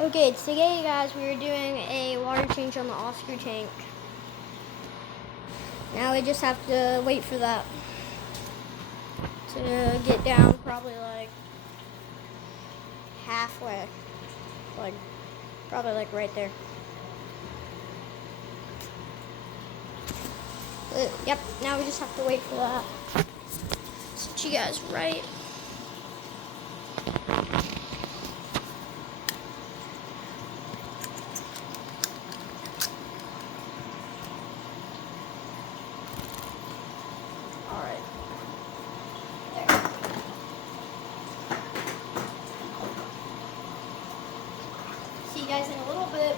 Okay, today guys, we're doing a water change on the Oscar tank. Now we just have to wait for that to get down, probably like halfway. Like, probably like right there. But, yep, now we just have to wait for that. Set you guys right. Alright. There. See you guys in a little bit.